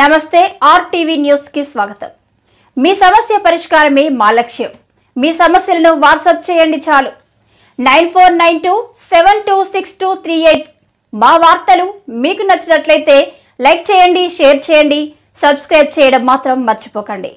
నమస్తే RTV news కి స్వాగతం। మీ సమస్య పరిష్కారమే మా లక్ష్యం। మీ సమస్యలను వాట్సాప్ చేయండి చాలు 9492726238। మా వార్తలు మీకు నచ్చినట్లయితే లైక్ చేయండి, షేర్ చేయండి, సబ్స్క్రైబ్ చేయడం మాత్రం మర్చిపోకండి।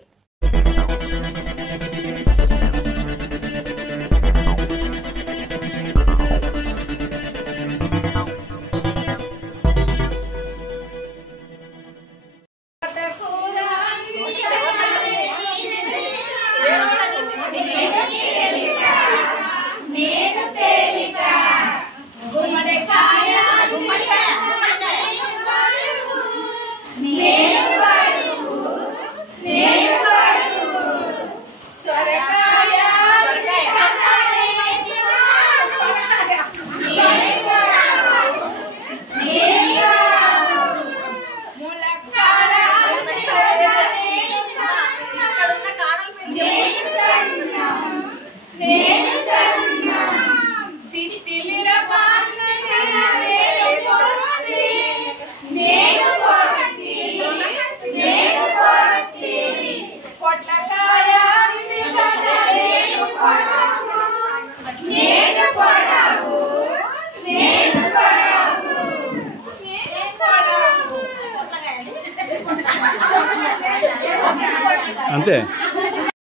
అంతే